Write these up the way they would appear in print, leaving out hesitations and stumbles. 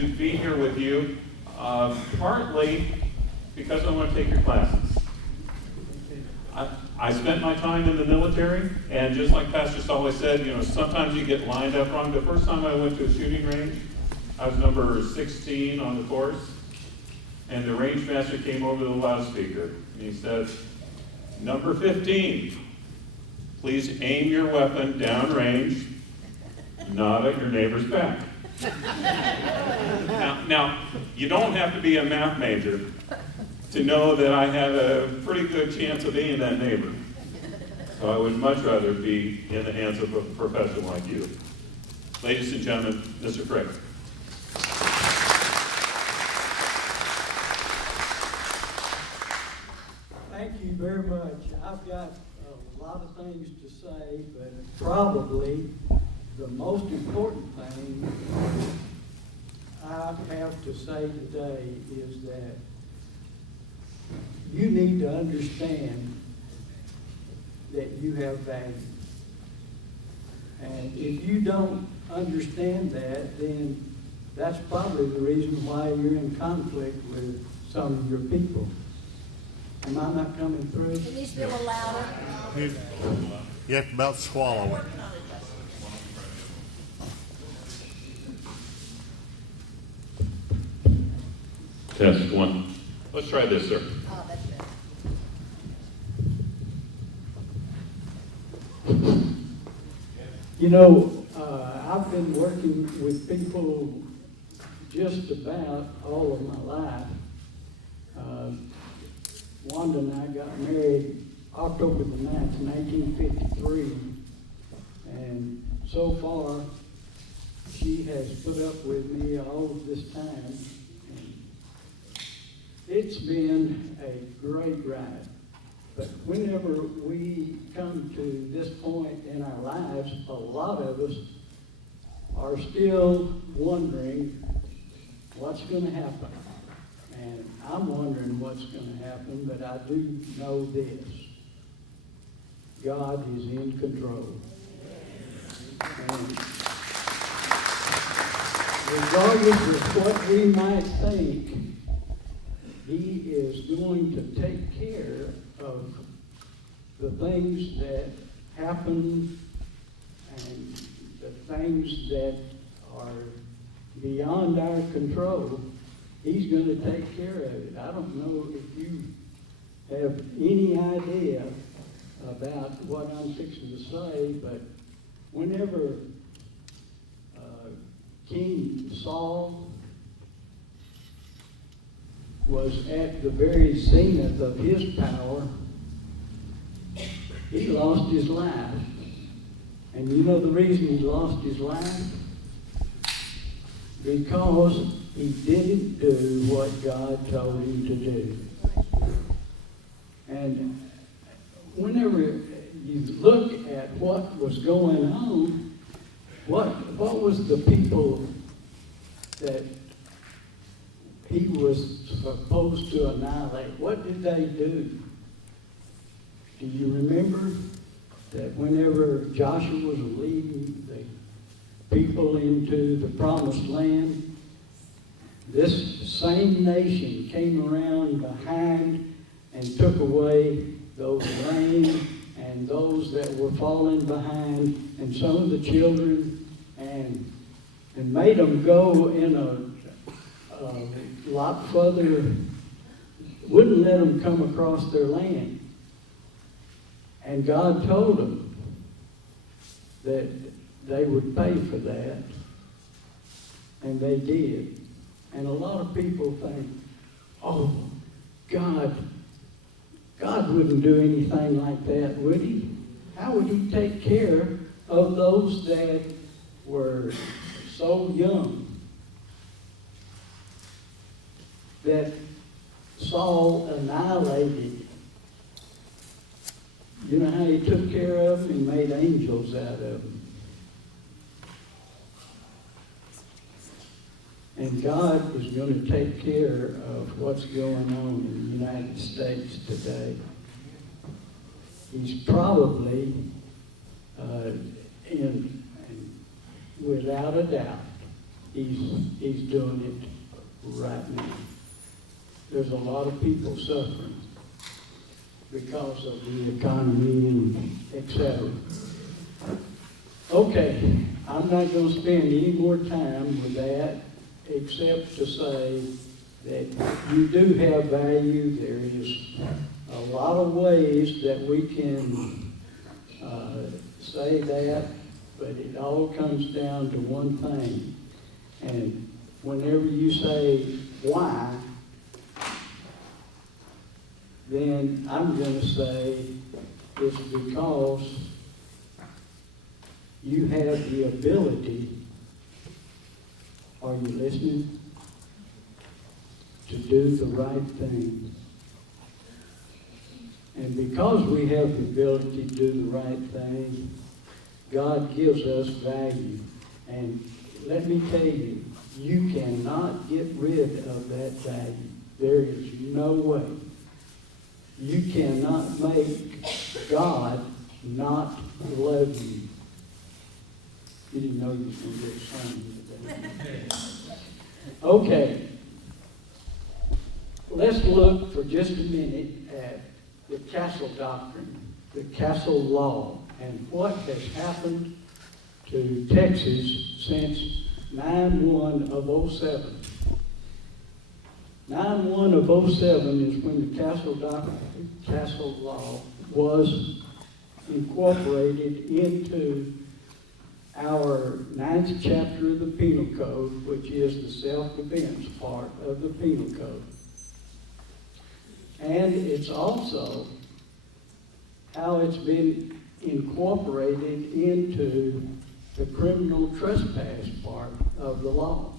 to be here with you, partly because I want to take your classes. I spent my time in the military, and just like Pastor Solly said, sometimes you get lined up wrong. The first time I went to a shooting range, I was number 16 on the course, and the range master came over the loudspeaker, and he said, "Number 15, please aim your weapon downrange, not at your neighbor's back." Now, you don't have to be a math major to know that I had a pretty good chance of being that neighbor. So I would much rather be in the hands of a professional like you. Ladies and gentlemen, Mr. Craig. Thank you very much. I've got a lot of things to say, but probably the most important thing I have to say today is that you need to understand that you have value. And if you don't understand that, then that's probably the reason why you're in conflict with some of your people. Am I not coming through? Can you speak a little louder? You have to about swallow it. Test one. Let's try this, sir. Oh, that's better. I've been working with people just about all of my life. Wanda and I got married October the 9th, 1953, and so far she has put up with me all of this time. And it's been a great ride. But whenever we come to this point in our lives, a lot of us are still wondering what's going to happen. And I'm wondering what's going to happen, but I do know this. God is in control. And regardless of what we might think, He is going to take care of the things that happen and the things that are beyond our control. He's going to take care of it. I don't know if you have any idea about what I'm fixing to say, but whenever King Saul was at the very zenith of his power, he lost his life. And you know the reason he lost his life? Because he didn't do what God told him to do. And whenever you look at what was going on, what was the people that he was supposed to annihilate? What did they do? Do you remember that whenever Joshua was leading the people into the promised land, this same nation came around behind and took away those lame and those that were falling behind and some of the children and made them go in a lot further, wouldn't let them come across their land. And God told them that they would pay for that, and they did. And a lot of people think, oh, God wouldn't do anything like that, would He? How would He take care of those that were so young that Saul annihilated? You know how He took care of them? He made angels out of them. And God is going to take care of what's going on in the United States today. He's probably, without a doubt, he's doing it right now. There's a lot of people suffering because of the economy and et cetera. Okay, I'm not going to spend any more time with that except to say that you do have value. There is a lot of ways that we can say that, but it all comes down to one thing. And whenever you say why, then I'm going to say it's because you have the ability, are you listening, to do the right thing. And because we have the ability to do the right thing, God gives us value. And let me tell you, you cannot get rid of that value. There is no way. You cannot make God not love you. You didn't know you was going to get something today. Okay. Let's look for just a minute at the Castle Doctrine, the Castle Law, and what has happened to Texas since 9/1 of 07. 9/1 of 07 is when the Castle Doctrine, Castle Law was incorporated into our 9th chapter of the Penal Code, which is the self-defense part of the Penal Code. And it's also how it's been incorporated into the criminal trespass part of the law.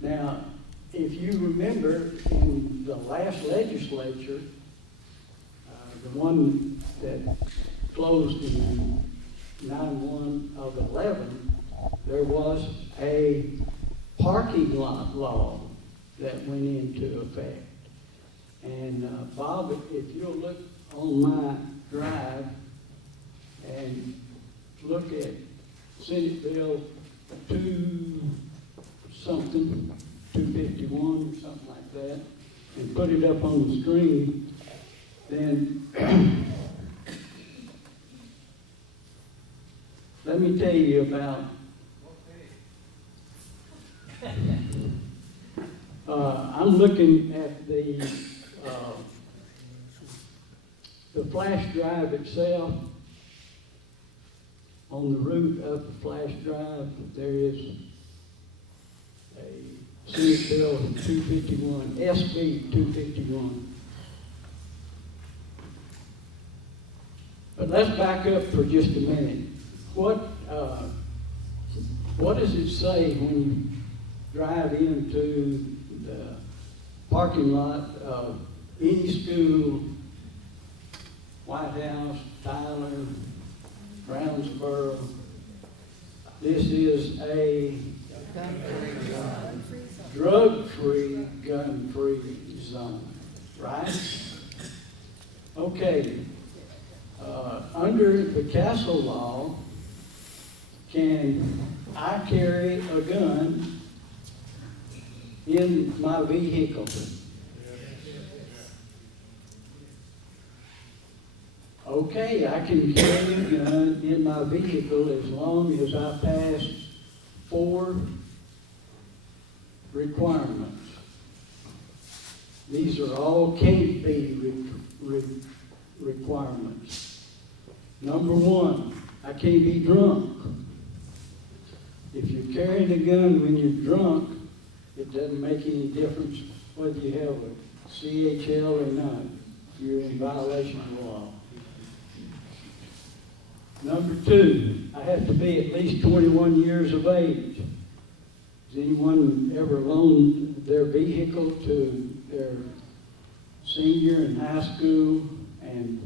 Now, if you remember in the last legislature, the one that closed in 9/1 of 11, there was a parking lot law that went into effect. And Bob, if you'll look on my drive and look at Senate Bill 251, something like that, and put it up on the screen, then let me tell you about I'm looking at the flash drive itself. On the root of the flash drive, there is a Senate Bill 251, SB 251. But let's back up for just a minute. What does it say when you drive into the parking lot of any school, White House, Tyler, Brownsboro? This is a drug-free, gun-free zone, right? Okay. Under the Castle Law, can I carry a gun in my vehicle? Okay, I can carry a gun in my vehicle as long as I pass 4 requirements. These are all can't be requirements. Number 1, I can't be drunk. If you're carrying a gun when you're drunk, it doesn't make any difference whether you have a CHL or not. You're in violation of the law. Number 2, I have to be at least 21 years of age. Has anyone ever loaned their vehicle to their senior in high school and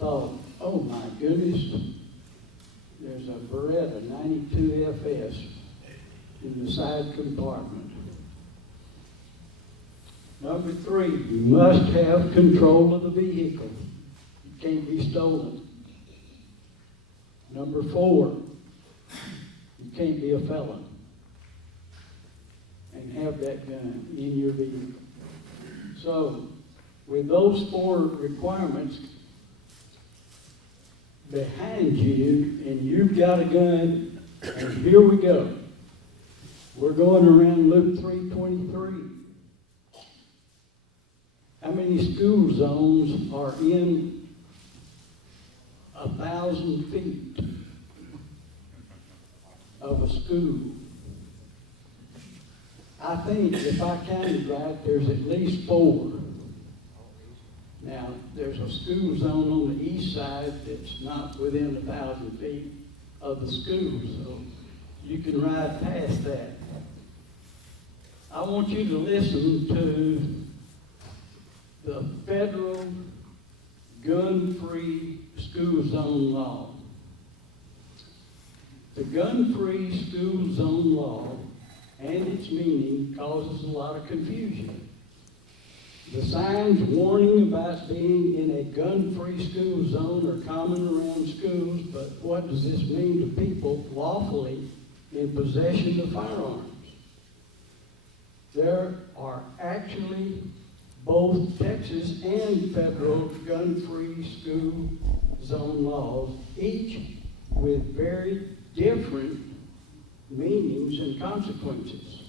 thought, oh my goodness, there's a Beretta 92 FS in the side compartment? Number 3, you must have control of the vehicle. It can't be stolen. Number 4, you can't be a felon. and have that gun in your vehicle. So, with those 4 requirements behind you, and you've got a gun, and here we go. We're going around Luke 3:23. How many school zones are in 1,000 feet of a school? I think, if I counted right, there's at least 4. Now, there's a school zone on the east side that's not within 1,000 feet of the school, so you can ride past that. I want you to listen to the federal gun-free school zone law. The gun-free school zone law and its meaning causes a lot of confusion. The signs warning about being in a gun-free school zone are common around schools, but what does this mean to people lawfully in possession of firearms? There are actually both Texas and federal gun-free school zone laws, each with very different meanings and consequences.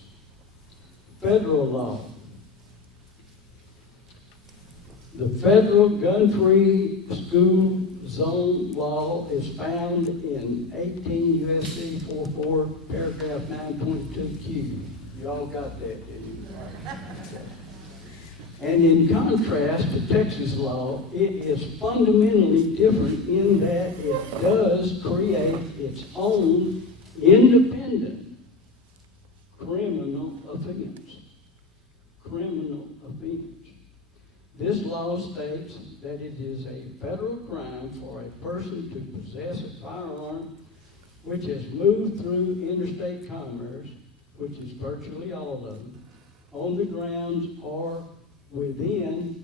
Federal law. The federal gun-free school zone law is found in 18 U.S.C. 44, paragraph 922Q. You all got that, didn't you? And in contrast to Texas law, it is fundamentally different in that it does create its own independent criminal offense. Criminal offense. This law states that it is a federal crime for a person to possess a firearm which has moved through interstate commerce, which is virtually all of them, on the grounds or within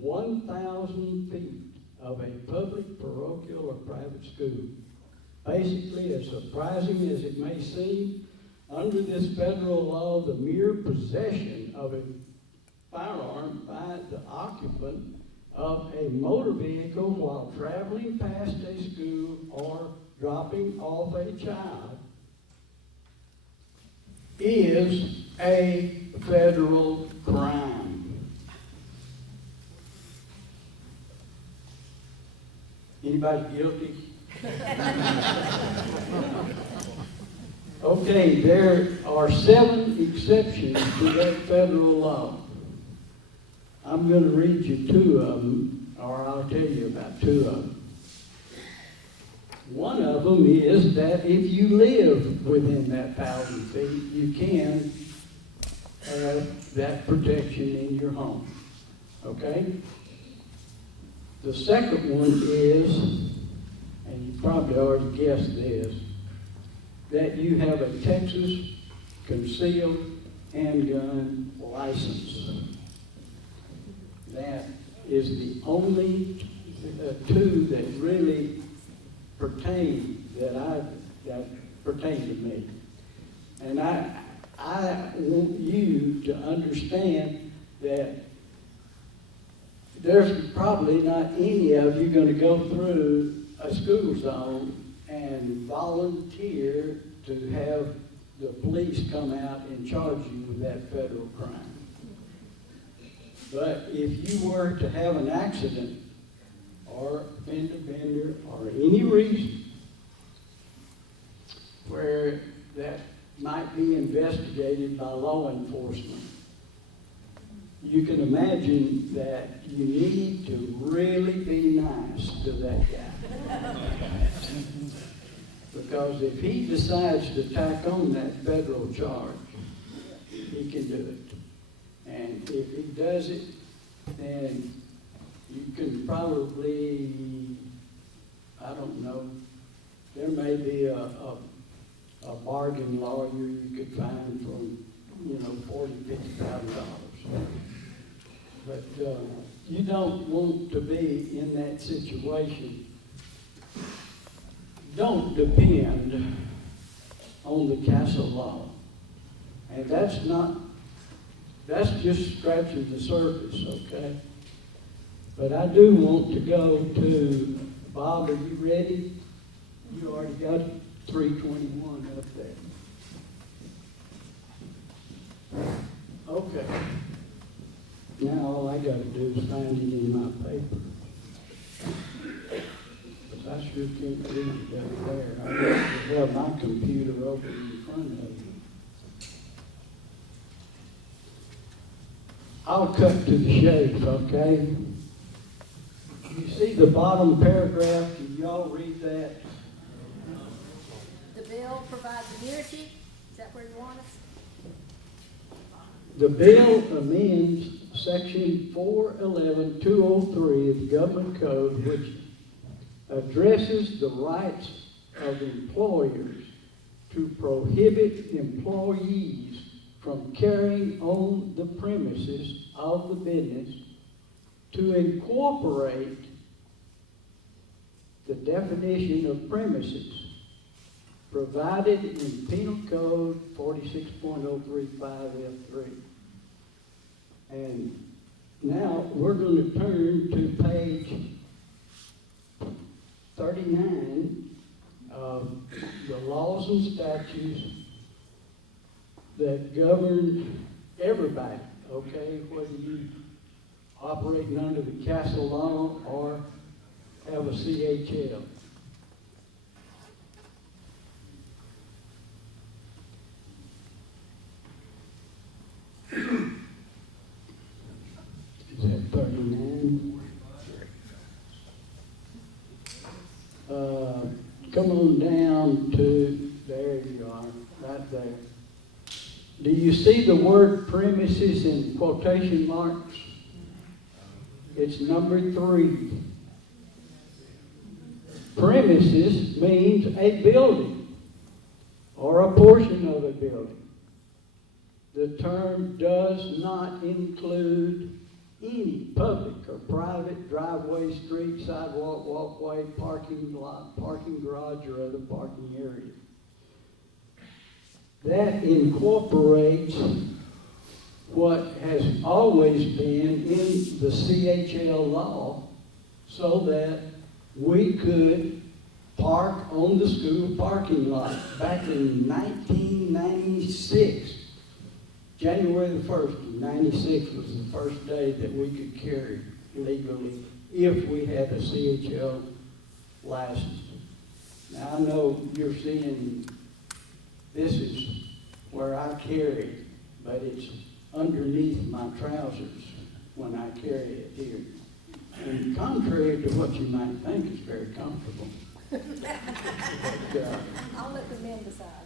1,000 feet of a public, parochial, or private school. Basically, as surprising as it may seem, under this federal law, the mere possession of a firearm by the occupant of a motor vehicle while traveling past a school or dropping off a child is a federal crime. Anybody guilty? Okay, there are 7 exceptions to that federal law. I'm going to read you 2 of them, or I'll tell you about 2 of them. One of them is that if you live within that 1,000 feet, you can have that protection in your home. Okay? The second one is, and you probably already guessed this, that you have a Texas concealed handgun license. That is the only 2 that really pertain to me. And I want you to understand that there's probably not any of you going to go through a school zone and volunteer to have the police come out and charge you with that federal crime. But if you were to have an accident or fender bender or any reason where that might be investigated by law enforcement, you can imagine that you need to really be nice to that guy. Because if he decides to tack on that federal charge, he can do it. And if he does it, then you can probably, I don't know, there may be a bargain lawyer you could find for, $40,000, $50,000. But you don't want to be in that situation. Don't depend on the castle law. And that's not That's just scratching the surface, okay? But I do want to go to, Bob, are you ready? You already got 321 up there. Okay. Now all I gotta do is find it in my paper. But I sure can't read it up there. I have to have my computer open in front of me. I'll cut to the chase, okay? You see the bottom paragraph, can y'all read that? The bill provides immunity, is that where you want us? The bill amends section 411-203 of the Government Code, which addresses the rights of employers to prohibit employees from carrying on the premises of the business, to incorporate the definition of premises provided in Penal Code 46.035F3. And now we're going to turn to page 39 of the laws and statutes that govern everybody, okay? Whether you operating under the castle law or have a CHL. Is that 39? Come on down to, there you are, right there. Do you see the word premises in quotation marks? It's number 3. Premises means a building or a portion of a building. The term does not include any public or private driveway, street, sidewalk, walkway, parking lot, parking garage, or other parking area. That incorporates what has always been in the CHL law, so that we could park on the school parking lot. Back in 1996, January the 1st, 96 was the first day that we could carry legally if we had a CHL license. Now I know you're seeing this is where I carry, but it's underneath my trousers when I carry it here. And contrary to what you might think, it's very comfortable. But, I'll let the men decide.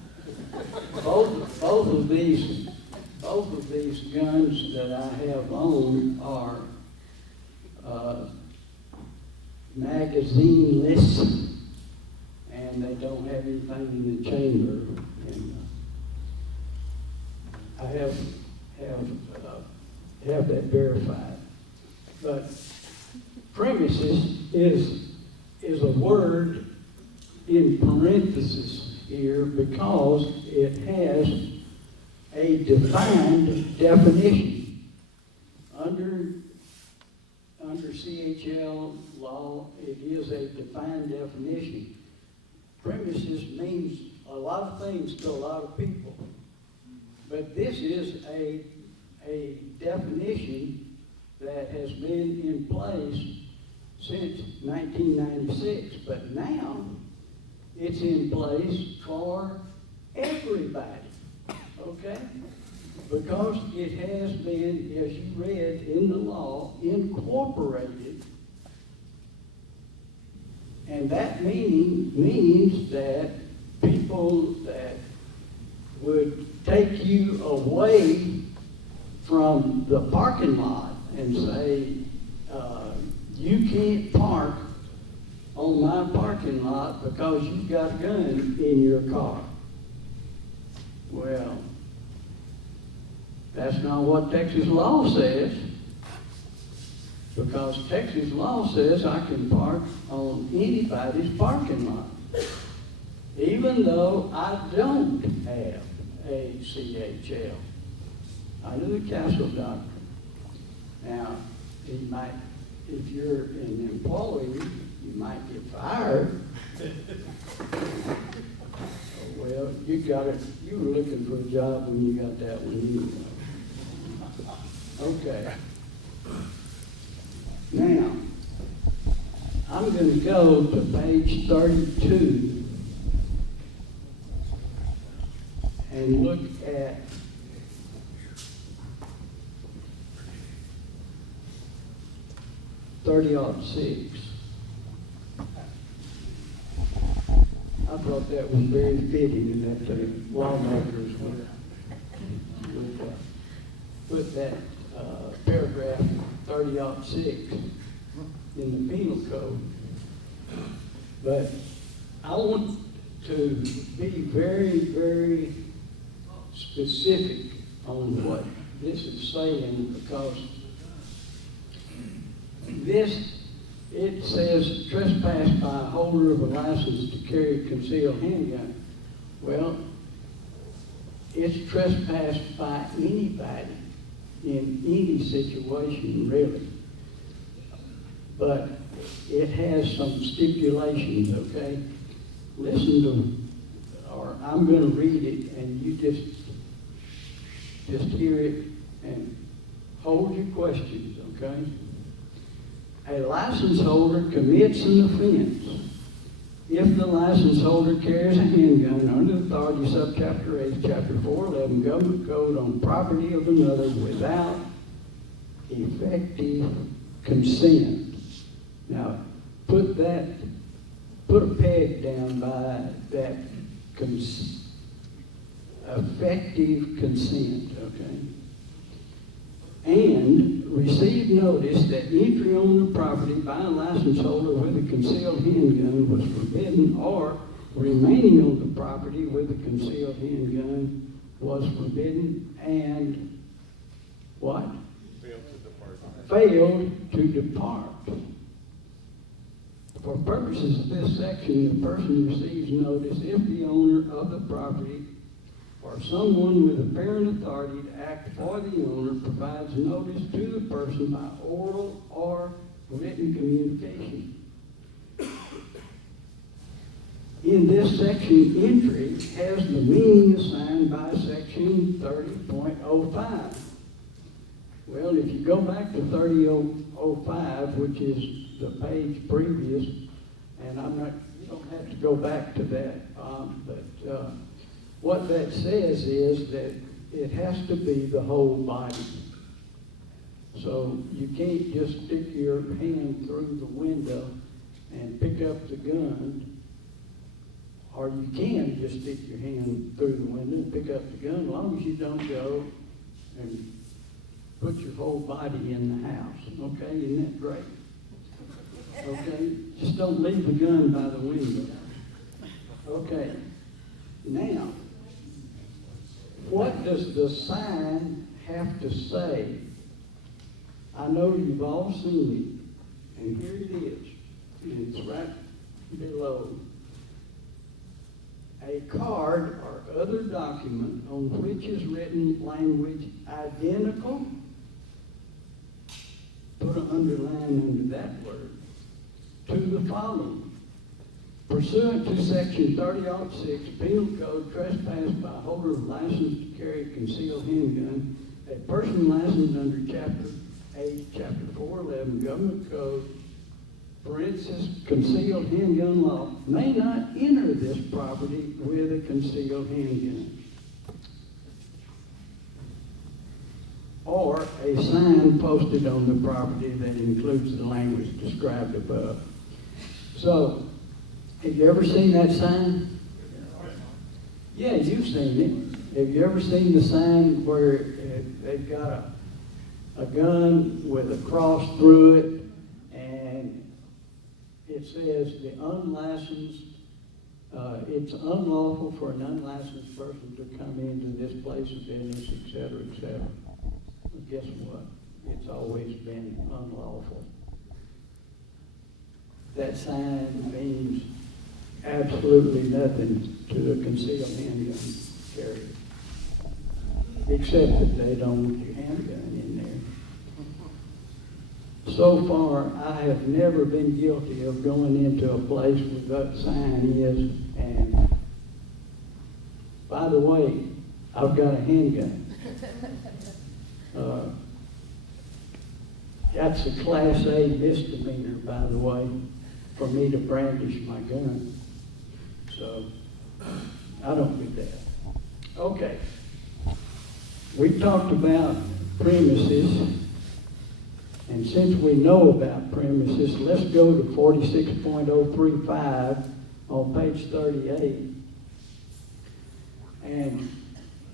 both of these guns that I have on are magazine-less, and they don't have anything in the chamber. And I have that verified. But premises is a word in parentheses here because it has a defined definition. Under CHL law, it is a defined definition. Premises means a lot of things to a lot of people. But this is a definition that has been in place since 1996. But now, it's in place for everybody, okay? Because it has been, as you read in the law, incorporated. And that means that people that would take you away from the parking lot and say, you can't park on my parking lot because you've got a gun in your car. Well, that's not what Texas law says, because Texas law says I can park on anybody's parking lot, even though I don't have a CHL. under the Castle Doctrine. Now, he might, if you're an employee, you might get fired. Well, you got it, you were looking for a job when you got that one anyway. Okay. Now, I'm going to go to page 32 and look at (30-06). I thought that was very fitting that the lawmakers would put that paragraph 30-06 in the penal code. But I want to be very, very specific on what this is saying, because it says trespass by a holder of a license to carry a concealed handgun. Well, it's trespass by anybody in any situation, really. But it has some stipulations, okay? Listen to, or I'm going to read it, and you just hear it and hold your questions, okay? A license holder commits an offense if the license holder carries a handgun under the authority of subchapter 8, chapter 411, government code on property of another without effective consent. Now, put a peg down by that effective consent, okay? And receive notice that entry on the property by a license holder with a concealed handgun was forbidden, or remaining on the property with a concealed handgun was forbidden, and what? Failed to depart. For purposes of this section, the person receives notice if the owner of the property or someone with apparent authority to act for the owner provides notice to the person by oral or written communication. In this section, entry has the meaning assigned by section 30.05. Well, if you go back to 30.05, which is the page previous, and you don't have to go back to that, but what that says is that it has to be the whole body. So you can't just stick your hand through the window and pick up the gun, or you can just stick your hand through the window and pick up the gun, as long as you don't go and put your whole body in the house. Okay, isn't that great? Okay, just don't leave the gun by the window. Okay, now, what does the sign have to say? I know you've all seen it, and here it is. And it's right below. A card or other document on which is written language identical, put an underline under that word, to the following. Pursuant to section 30.06 Penal Code, trespass by a holder of license to carry a concealed handgun, a person licensed under chapter 8, chapter 411 Government Code, parenthesis, concealed handgun law, may not enter this property with a concealed handgun. Or a sign posted on the property that includes the language described above. So, have you ever seen that sign? Yeah, you've seen it. Have you ever seen the sign where they've got a gun with a cross through it, and it says the unlicensed, it's unlawful for an unlicensed person to come into this place of business, etc., etc. Well, guess what? It's always been unlawful. That sign means absolutely nothing to a concealed handgun carrier. except that they don't want your handgun in there. So far, I have never been guilty of going into a place where that sign is, and by the way, I've got a handgun. That's a Class A misdemeanor, by the way, for me to brandish my gun. So, I don't do that. Okay. We talked about premises, and since we know about premises, let's go to 46.035 on page 38. And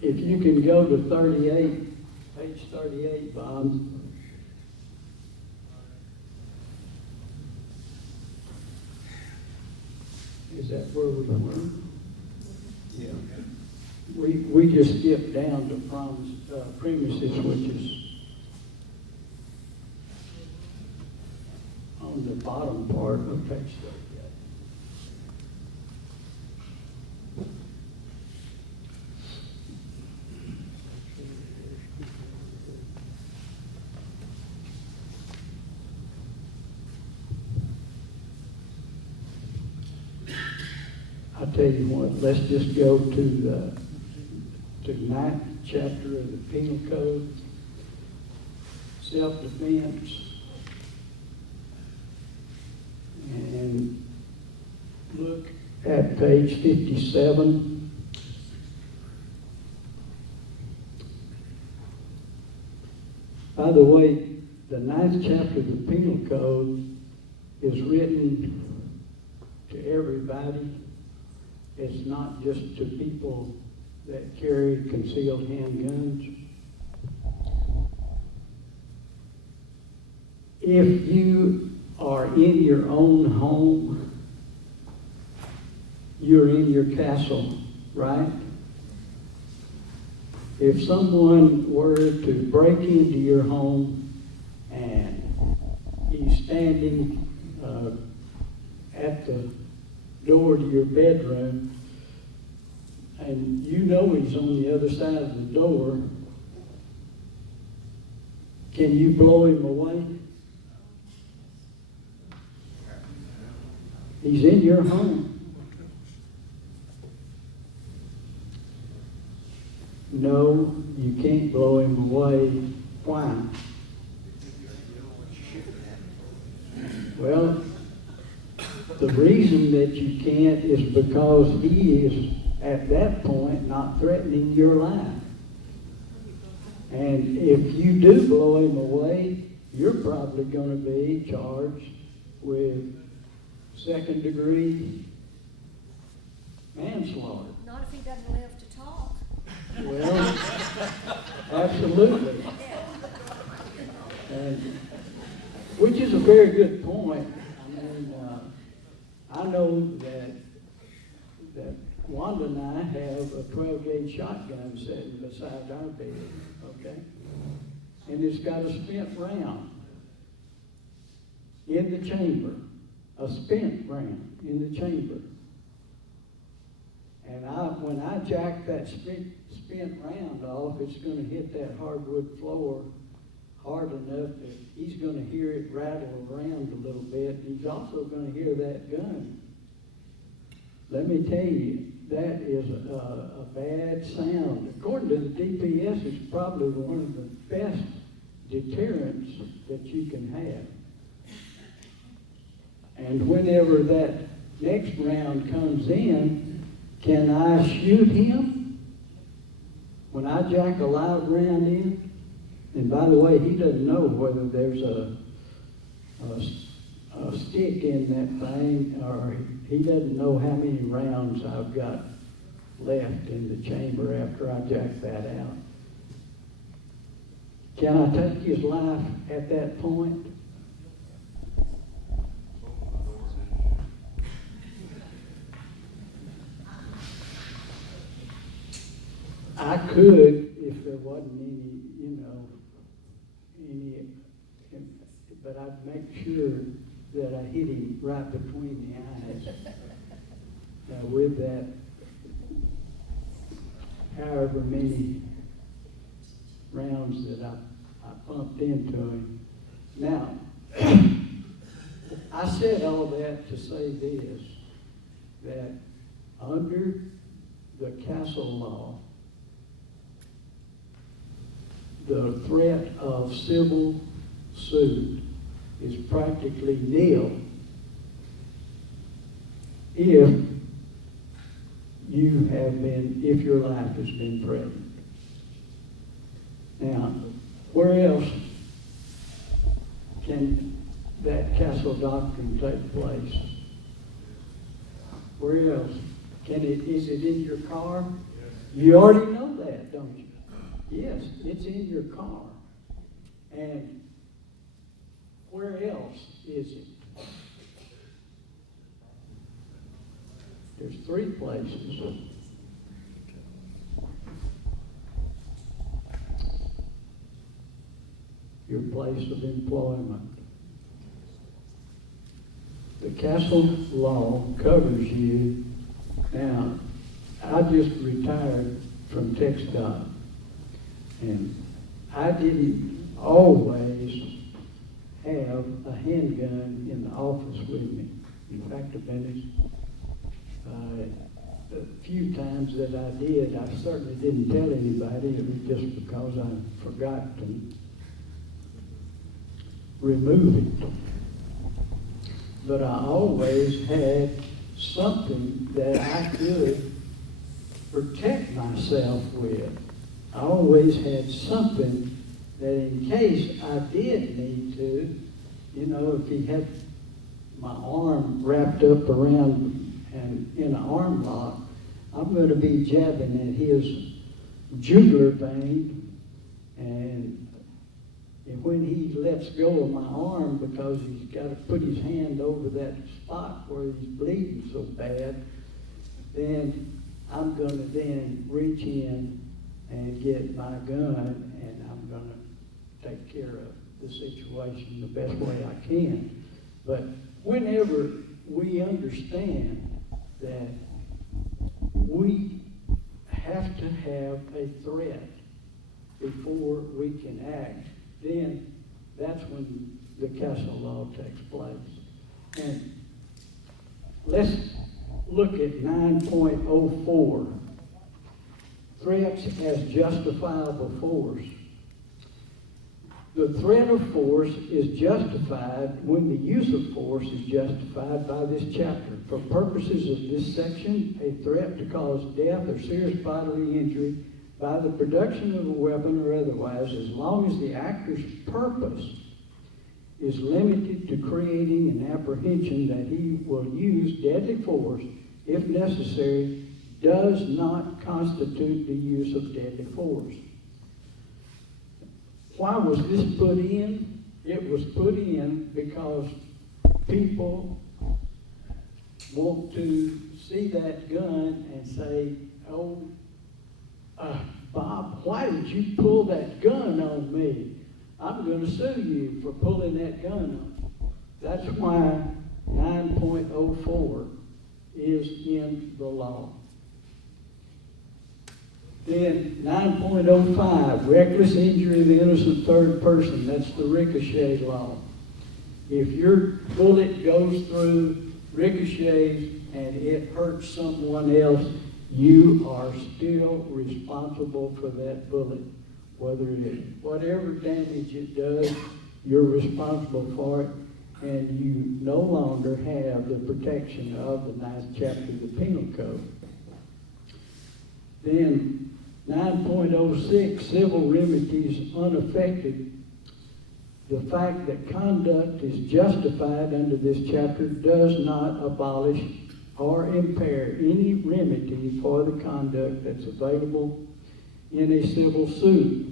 if you can go to 38, page 38, Bob. Is that where we were? Yeah. We just skipped down to premises, which is on the bottom part of page 38. I'll tell you what, let's just go to the 9th chapter of the Penal Code, self-defense, and look at page 57. By the way, the 9th chapter of the Penal Code is written to everybody. It's not just to people that carry concealed handguns. If you are in your own home, you're in your castle, right? If someone were to break into your home and he's standing at the door to your bedroom, and you know he's on the other side of the door, can you blow him away? He's in your home. No, you can't blow him away. Why? Well, the reason that you can't is because he is, at that point, not threatening your life. And if you do blow him away, you're probably going to be charged with second-degree manslaughter. Not if he doesn't live to talk. Well, absolutely. And, which is a very good point. I mean, I know that Wanda and I have a 12-gauge shotgun sitting beside our bed, okay? And it's got a spent round in the chamber, a spent round in the chamber. And when I jack that spent round off, it's going to hit that hardwood floor hard enough that he's going to hear it rattle around a little bit. He's also going to hear that gun. Let me tell you, that is a bad sound. According to the DPS, it's probably one of the best deterrents that you can have. And whenever that next round comes in, can I shoot him when I jack a live round in? And by the way, he doesn't know whether there's a stick in that thing, or he doesn't know how many rounds I've got left in the chamber after I jack that out. Can I take his life at that point? I could if there wasn't any, but I'd make sure that I hit him right between the eyes. Now with that, however many rounds that I pumped into him. Now, I said all that to say this, that under the Castle law, the threat of civil suit is practically nil if if your life has been threatened. Now, where else can that Castle doctrine take place? Where else? Is it in your car? You already know that, don't you? Yes, it's in your car. And where else is it? There's 3 places. Your place of employment. The Castle law covers you. Now, I just retired from TxDOT, and I didn't always have a handgun in the office with me. In fact, the few times that I did, I certainly didn't tell anybody. It was just because I forgot to remove it. But I always had something that I could protect myself with. I always had something that in case I did need to, if he had my arm wrapped up around and in an arm lock, I'm going to be jabbing at his jugular vein, and when he lets go of my arm because he's got to put his hand over that spot where he's bleeding so bad, then I'm going to then reach in and get my gun, and I'm going to take care of the situation the best way I can. But whenever we understand that we have to have a threat before we can act, then that's when the Castle law takes place. And let's look at 9.04, threats as justifiable force. The threat of force is justified when the use of force is justified by this chapter. For purposes of this section, a threat to cause death or serious bodily injury by the production of a weapon or otherwise, as long as the actor's purpose is limited to creating an apprehension that he will use deadly force, if necessary, does not constitute the use of deadly force. Why was this put in? It was put in because people want to see that gun and say, oh, Bob, why did you pull that gun on me? I'm going to sue you for pulling that gun on. That's why 9.04 is in the law. Then 9.05, reckless injury of the innocent third person. That's the ricochet law. If your bullet goes through, ricochets, and it hurts someone else, you are still responsible for that bullet. Whatever damage it does, you're responsible for it, and you no longer have the protection of the 9th chapter of the Penal Code. Then 9.06, civil remedies unaffected. The fact that conduct is justified under this chapter does not abolish or impair any remedy for the conduct that's available in a civil suit.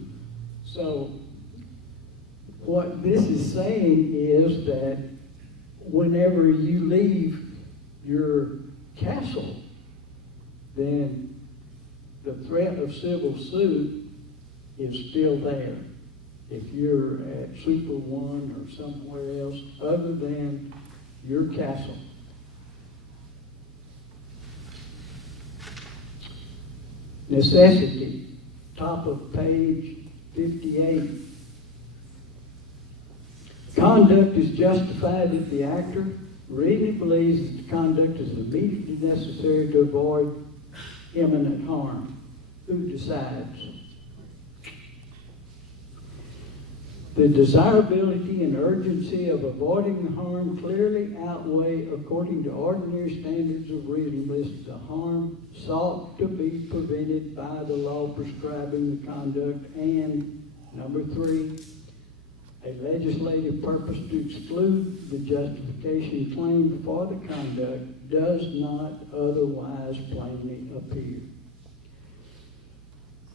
So what this is saying is that whenever you leave your castle, then the threat of civil suit is still there. If you're at Super One or somewhere else other than your castle. Necessity, top of page 58. Conduct is justified if the actor really believes that the conduct is immediately necessary to avoid imminent harm. Who decides? The desirability and urgency of avoiding the harm clearly outweigh, according to ordinary standards of reasonableness, the harm sought to be prevented by the law prescribing the conduct. And number 3, a legislative purpose to exclude the justification claimed for the conduct does not otherwise plainly appear.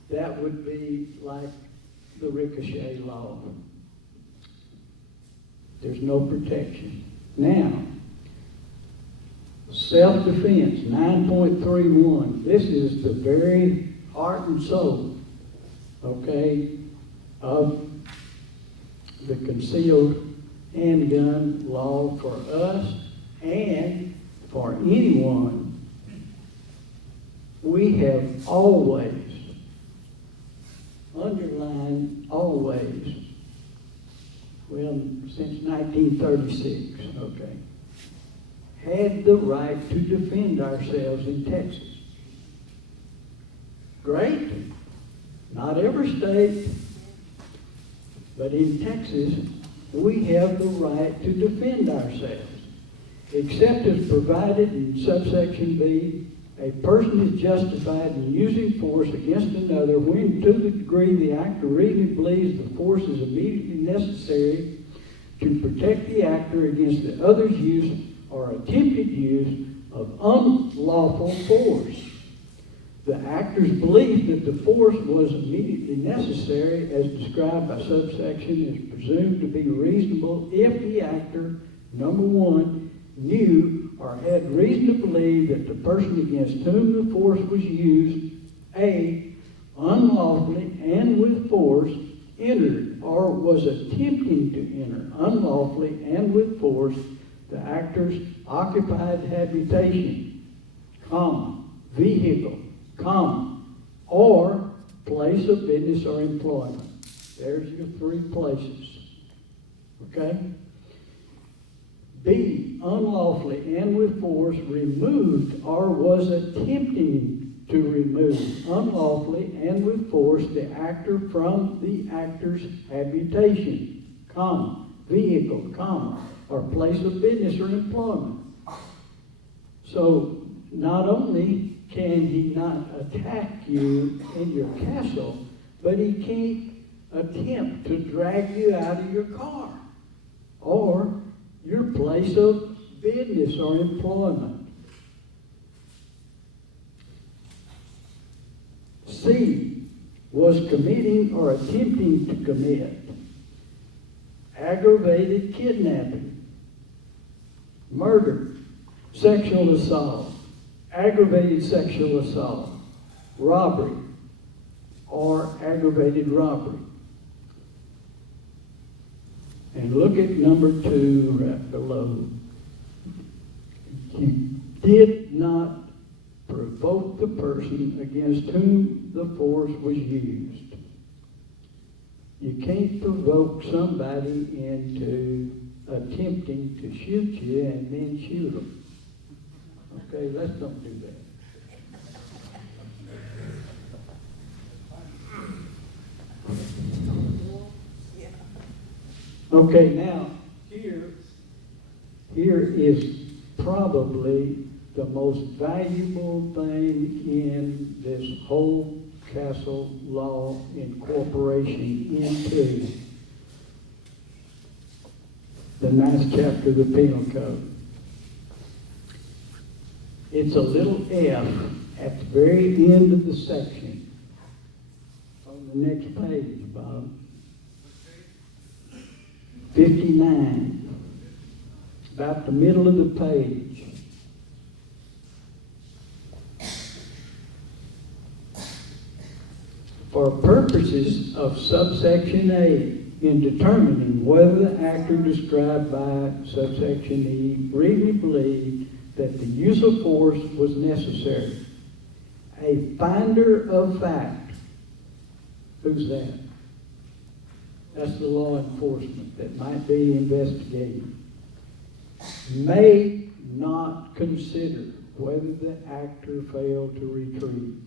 That would be like the ricochet law. There's no protection. Now, self-defense, 9.31. This is the very heart and soul, okay, of the concealed handgun law for us and for anyone. We have always, underlined always, well, since 1936, okay, had the right to defend ourselves in Texas. Great. Not every state, but in Texas, we have the right to defend ourselves, except as provided in subsection B. A person is justified in using force against another when, to the degree the actor really believes the force is immediately necessary to protect the actor against the other's use or attempted use of unlawful force. The actor's belief that the force was immediately necessary, as described by subsection, is presumed to be reasonable if the actor, number 1, knew or had reason to believe that the person against whom the force was used, A, unlawfully and with force, entered or was attempting to enter unlawfully and with force the actor's occupied habitation, comma, vehicle, comma, or place of business or employment. There's your 3 places. Okay? B, unlawfully and with force removed or was attempting to remove unlawfully and with force the actor from the actor's habitation, comma, vehicle, comma, or place of business or employment. So not only can he not attack you in your castle, but he can't attempt to drag you out of your car or your place of business or employment. C, was committing or attempting to commit aggravated kidnapping, murder, sexual assault, aggravated sexual assault, robbery, or aggravated robbery. And look at number 2 right below. You did not provoke the person against whom the force was used. You can't provoke somebody into attempting to shoot you and then shoot them. Okay, let's don't do that. Okay, now, here is probably the most valuable thing in this whole castle law incorporation into the 9th chapter of the Penal Code. It's a little F at the very end of the section. On the next page, Bob. 59, about the middle of the page. For purposes of subsection A, in determining whether the actor described by subsection E really believed that the use of force was necessary, a finder of fact, who's that? that's the law enforcement that might be investigating, may not consider whether the actor failed to retrieve.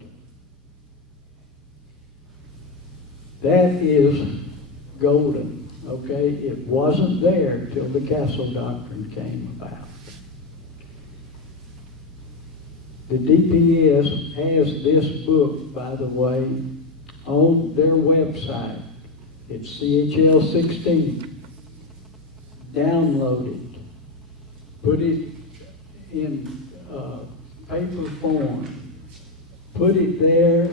That is golden, okay? It wasn't there till the Castle Doctrine came about. The DPS has this book, by the way, on their website. It's CHL 16. Download it. Put it in paper form. Put it there,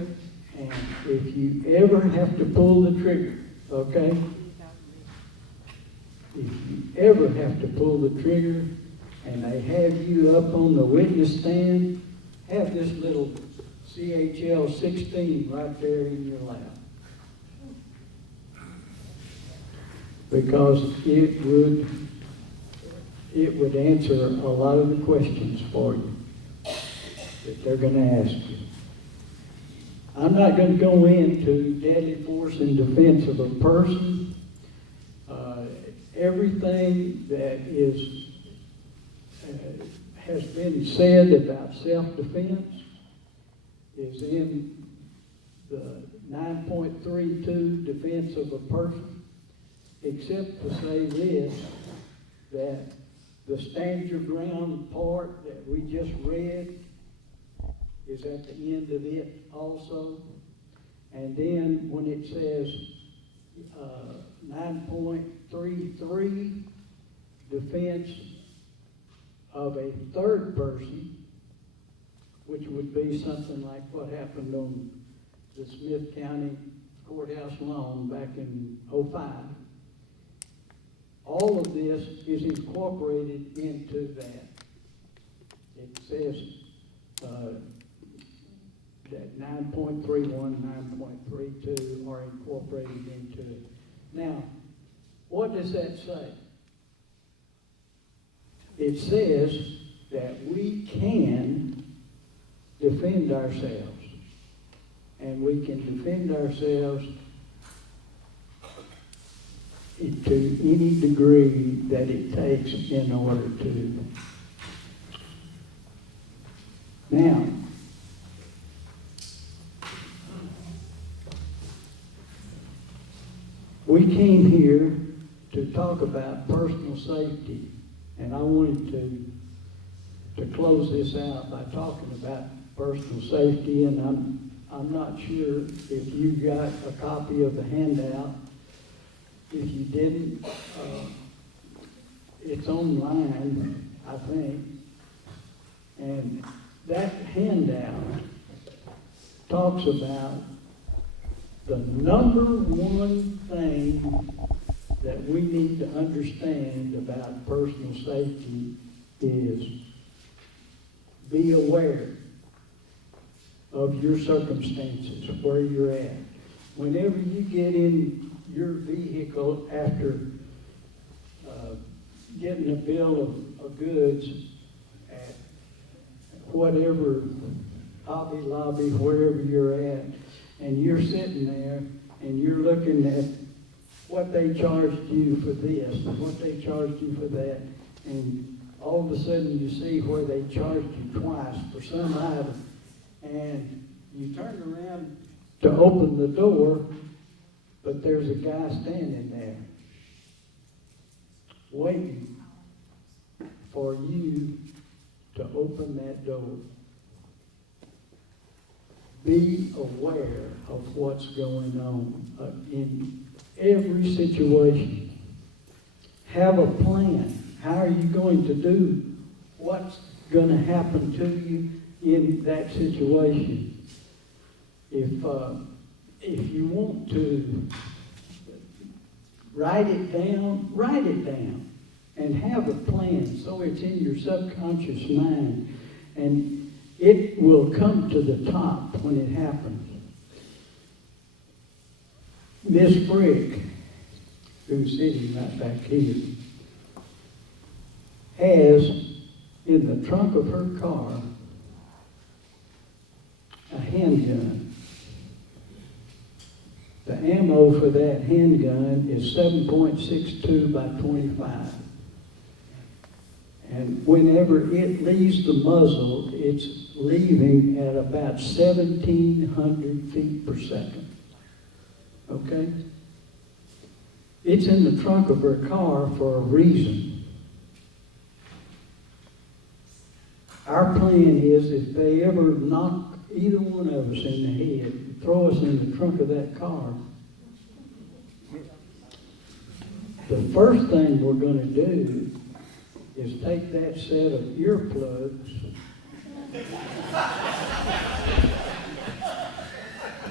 and if you ever have to pull the trigger, okay? If you ever have to pull the trigger and they have you up on the witness stand, have this little CHL 16 right there in your lap. Because it would answer a lot of the questions for you that they're going to ask you. I'm not going to go into deadly force in defense of a person. Everything that has been said about self-defense is in the 9.32 defense of a person, except to say this, that the stand your ground part that we just read is at the end of it also. And then when it says 9.33, defense of a third person, which would be something like what happened on the Smith County Courthouse lawn back in '05. All of this is incorporated into that. It says that 9.31, 9.32 are incorporated into it. Now, what does that say? It says that we can defend ourselves, and we can defend ourselves to any degree that it takes in order to. Now, we came here to talk about personal safety, and I wanted to close this out by talking about personal safety, and I'm not sure if you got a copy of the handout. If you didn't, it's online, I think. And that handout talks about the number one thing that we need to understand about personal safety is be aware of your circumstances, where you're at. Whenever you get in your vehicle after getting a bill of goods at whatever Hobby Lobby, wherever you're at, and you're sitting there and you're looking at what they charged you for this and what they charged you for that, and all of a sudden you see where they charged you twice for some item, and you turn around to open the door, but there's a guy standing there waiting for you to open that door. Be aware of what's going on in every situation. Have a plan. How are you going to do what's going to happen to you in that situation? If you want to write it down and have a plan so it's in your subconscious mind, and it will come to the top when it happens. Miss Frick, who's sitting right back here, has in the trunk of her car a handgun. The ammo for that handgun is 7.62 by 25. And whenever it leaves the muzzle, it's leaving at about 1,700 feet per second. Okay? It's in the trunk of her car for a reason. Our plan is if they ever knock either one of us in the head, throw us in the trunk of that car, the first thing we're going to do is take that set of earplugs,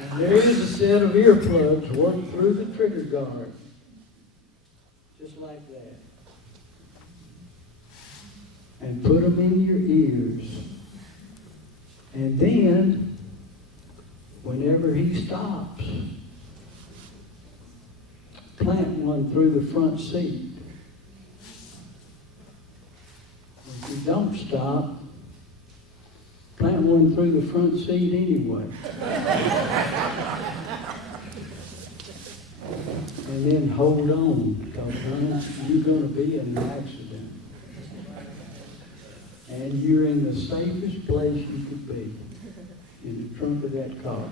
and there is a set of earplugs working through the trigger guard, just like that, and put them in your ears. And then, whenever he stops, plant one through the front seat. If you don't stop, plant one through the front seat anyway. And then hold on, because you're going to be in an accident. And you're in the safest place you could be, in the trunk of that car.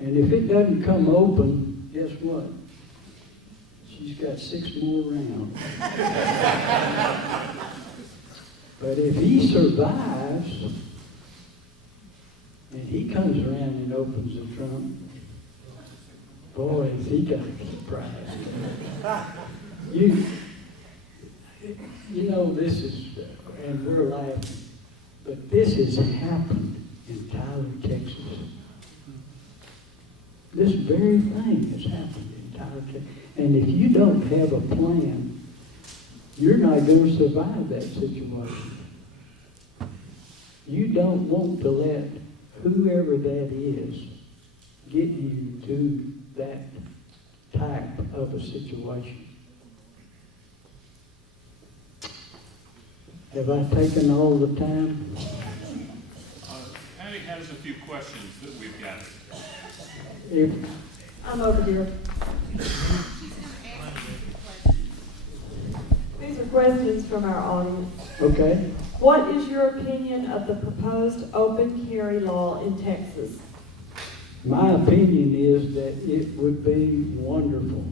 And if it doesn't come open, guess what? She's got 6 more rounds. But if he survives, and he comes around and opens the trunk, boy, is he got a surprise. You know, this is, and we're laughing, but this has happened in Tyler, Texas. This very thing has happened in Tyler, Texas. And if you don't have a plan, you're not going to survive that situation. You don't want to let whoever that is get you to that type of a situation. Have I taken all the time? Patty has a few questions that we've got. If I'm over here. These are questions from our audience. okay, What is your opinion of the proposed open carry law in Texas? my opinion is that it would be wonderful.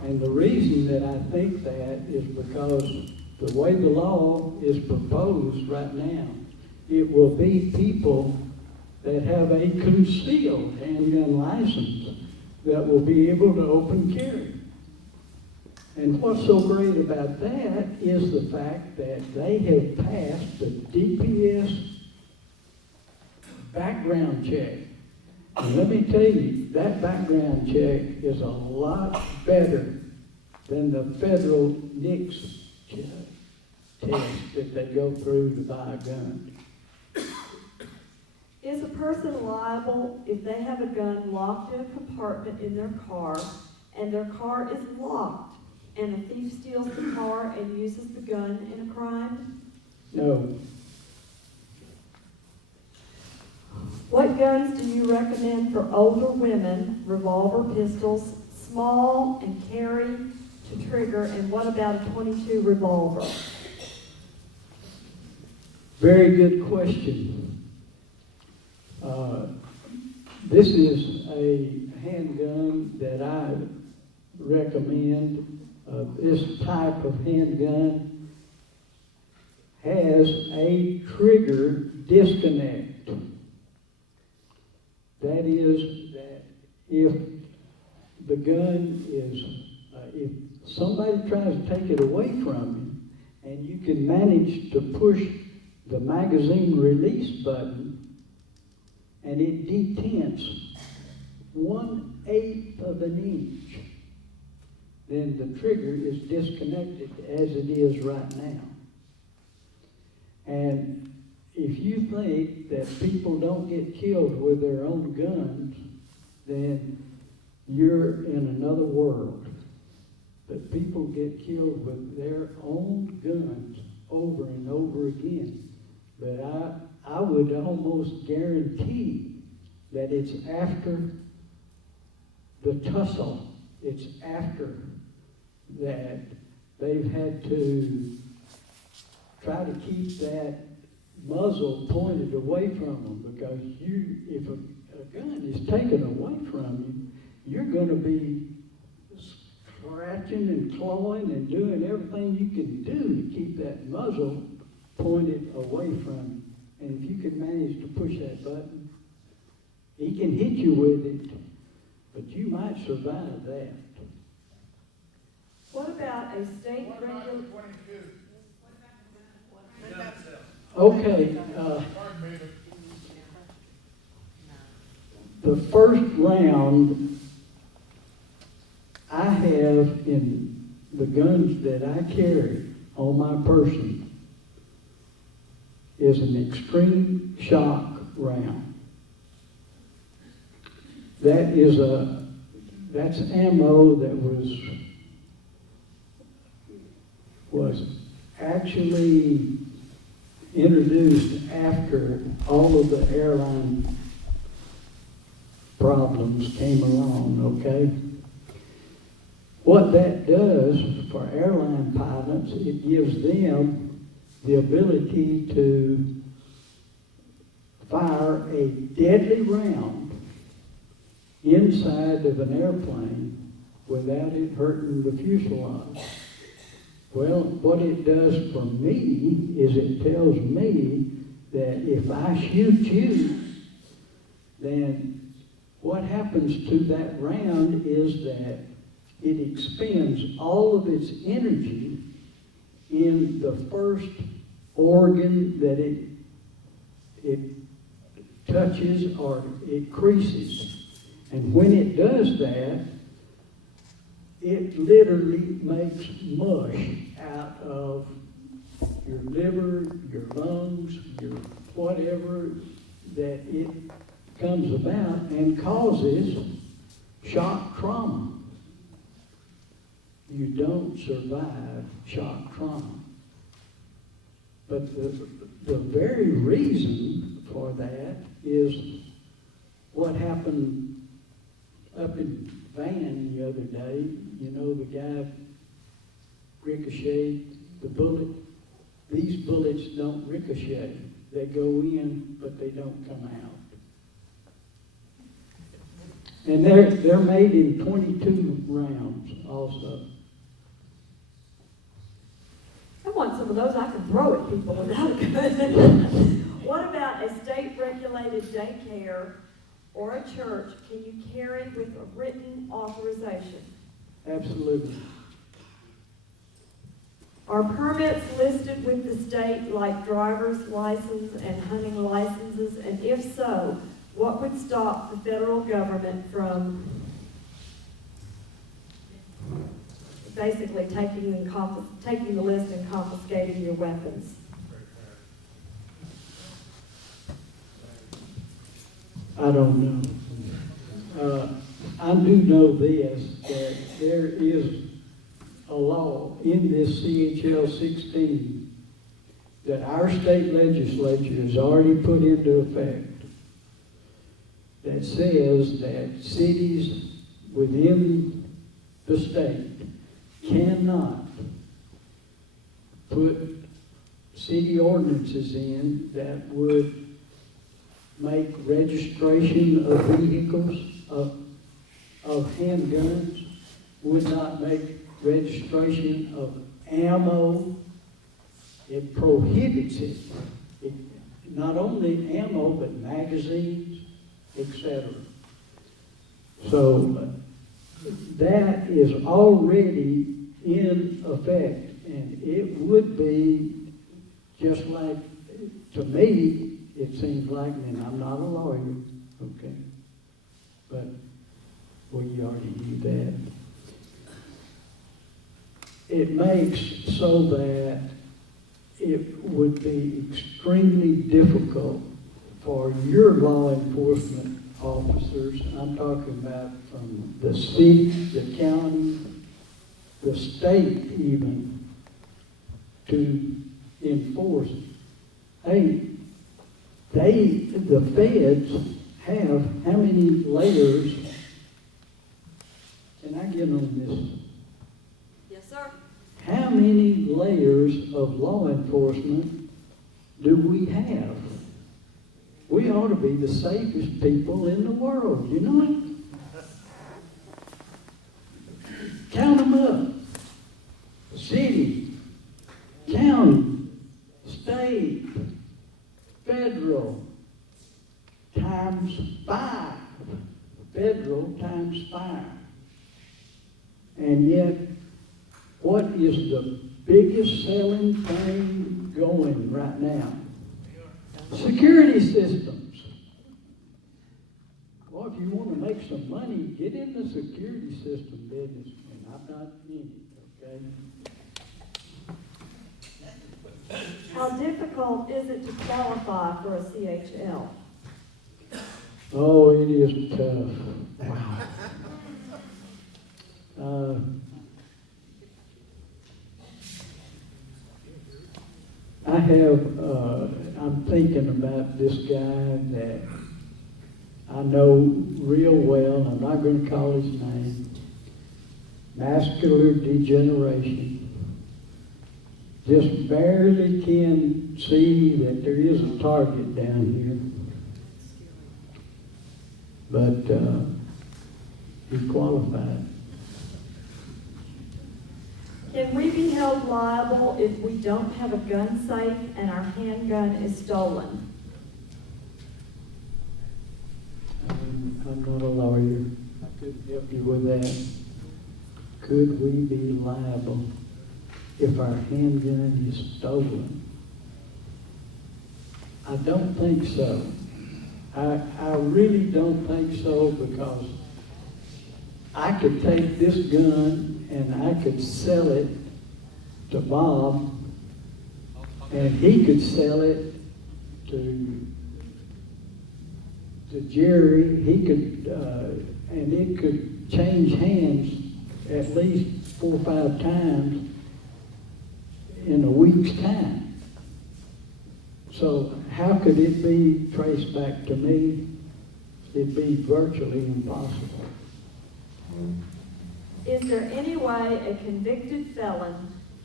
And the reason that I think that is because the way the law is proposed right now, it will be people that have a concealed handgun license that will be able to open carry. And what's so great about that is the fact that they have passed the DPS background check. And let me tell you, that background check is a lot better than the federal NICS test that they go through to buy a gun. Is a person liable if they have a gun locked in a compartment in their car and their car is locked and a thief steals the car and uses the gun in a crime? No. What guns do you recommend for older women, revolver pistols, small and carry to trigger, and what about a .22 revolver? Very good question. This is a handgun that I recommend. This type of handgun has a trigger disconnect. That is that if the gun is, if somebody tries to take it away from you and you can manage to push the magazine release button and it detents 1/8 of an inch, then the trigger is disconnected as it is right now. And if you think that people don't get killed with their own guns, then you're in another world. But people get killed with their own guns over and over again. But I would almost guarantee that it's after the tussle. It's after that they've had to try to keep that muzzle pointed away from them, because if a gun is taken away from you, you're going to be scratching and clawing and doing everything you can do to keep that muzzle pointed away from you. And if you can manage to push that button, he can hit you with it, but you might survive that. What about a state regulated? Okay, the first round I have in the guns that I carry on my person is an extreme shock round. That's ammo that was actually introduced after all of the airline problems came along, okay? What that does for airline pilots, it gives them the ability to fire a deadly round inside of an airplane without it hurting the fuselage. Well, what it does for me is it tells me that if I shoot you, then what happens to that round is that it expends all of its energy in the first organ that it touches or it creases. And when it does that, it literally makes mush out of your liver, your lungs, your whatever that it comes about, and causes shock trauma. You don't survive shock trauma. But the very reason for that is what happened up in Van the other day. You know, the guy ricocheted the bullet. These bullets don't ricochet. They go in, but they don't come out. And they're made in 22 rounds also. I want some of those I can throw at people without a gun. What about a state-regulated daycare or a church? Can you carry with a written authorization? Absolutely. Are permits listed with the state like driver's license and hunting licenses? And if so, what would stop the federal government from basically taking the list and confiscating your weapons? I don't know. I do know this, that there is a law in this CHL 16 that our state legislature has already put into effect that says that cities within the state cannot put city ordinances in that would make registration of vehicles, of handguns, would not make registration of ammo. It prohibits it. Not only ammo, but magazines, etc. So that is already in effect, and it would be just like, to me, it seems like, and I'm not a lawyer, okay, but you already knew that. It makes so that it would be extremely difficult for your law enforcement officers, I'm talking about from the city, the county, the state even, to enforce. Hey, the feds have how many layers and I get on this, Yes, sir. how many layers of law enforcement do we have? We ought to be the safest people in the world, you know it? Count them up. City, county, state, federal, times 5. Federal times 5. And yet, what is the biggest selling thing going right now? Security systems. Well, if you want to make some money, get in the security system business, and I'm not in it, okay? How difficult is it to qualify for a CHL? Oh, it is tough. Wow. I'm thinking about this guy that I know real well, I'm not going to call his name, macular degeneration. Just barely can see that there is a target down here. But he qualified. Can we be held liable if we don't have a gun safe and our handgun is stolen? I'm not a lawyer. I couldn't help you with that. Could we be liable if our handgun is stolen? I don't think so. I really don't think so, because I could take this gun and I could sell it to Bob, and he could sell it to Jerry. He could, and it could change hands at least 4 or 5 times in a week's time. So how could it be traced back to me? It'd be virtually impossible. Is there any way a convicted felon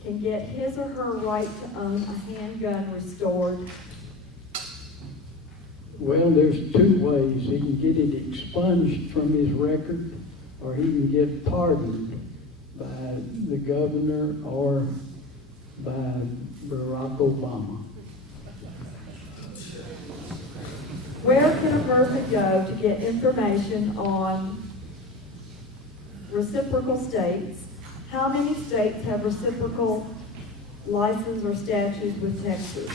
can get his or her right to own a handgun restored? Well, there's 2 ways. He can get it expunged from his record, or he can get pardoned by the governor or by Barack Obama. Where can a person go to get information on reciprocal states? How many states have reciprocal license or statutes with Texas?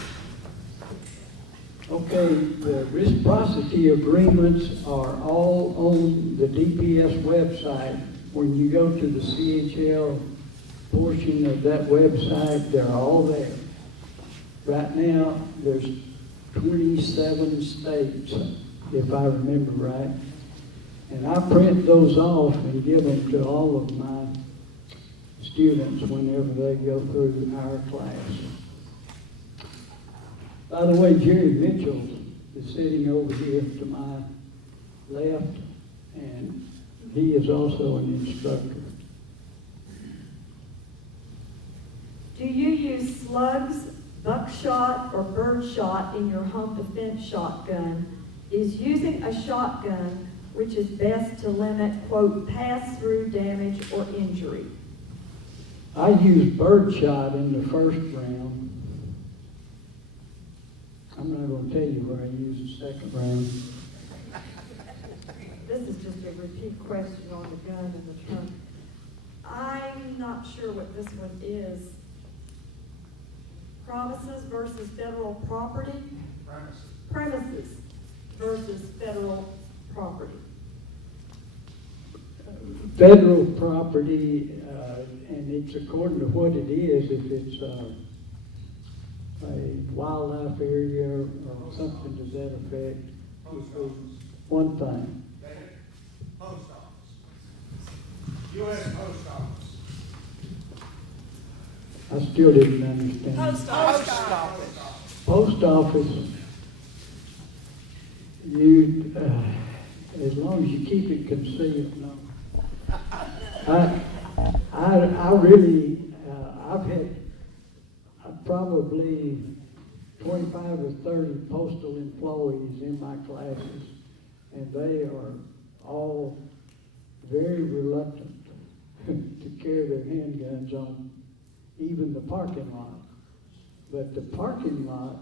Okay, the reciprocity agreements are all on the DPS website. When you go to the CHL portion of that website, they're all there. Right now, there's 27 states, if I remember right. And I print those off and give them to all of my students whenever they go through our class. By the way, Jerry Mitchell is sitting over here to my left, and he is also an instructor. Do you use slugs, buckshot, or birdshot in your home defense shotgun? Is using a shotgun which is best to limit, quote, pass-through damage or injury? I used birdshot in the first round. I'm not going to tell you where I used the second round. This is just a repeat question on the gun and the trunk. I'm not sure what this one is. Promises versus federal property? Premises versus federal property. Federal property, and it's according to what it is. If it's a wildlife area or something to that effect, one thing. Post office. U.S. Post Office. I still didn't understand. Post office. Post office, you, as long as you keep it concealed, no. I really, I've had probably 25 or 30 postal employees in my classes, and they are all very reluctant to carry their handguns on even the parking lot. But the parking lot,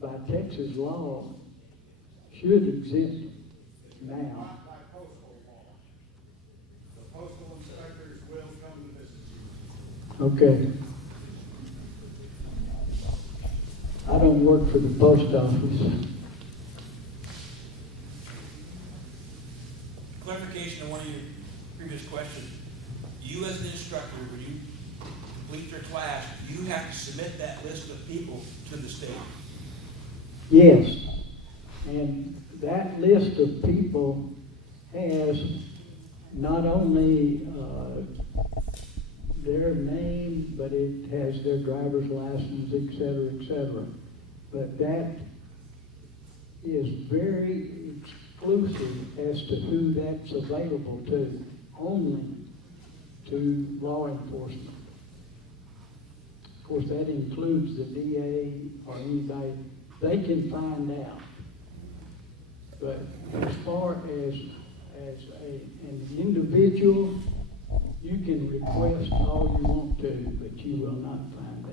by Texas law, should exempt now. Not by postal law. The postal inspectors will come to visit you. Okay. I don't work for the post office. Clarification on one of your previous questions. You as an instructor, when you complete your class, you have to submit that list of people to the state. Yes, and that list of people has not only their name, but it has their driver's license, et cetera, et cetera. But that is very exclusive as to who that's available to, only to law enforcement. Of course, that includes the DA or anybody. They can find out. But as far as an individual, you can request all you want to, but you will not find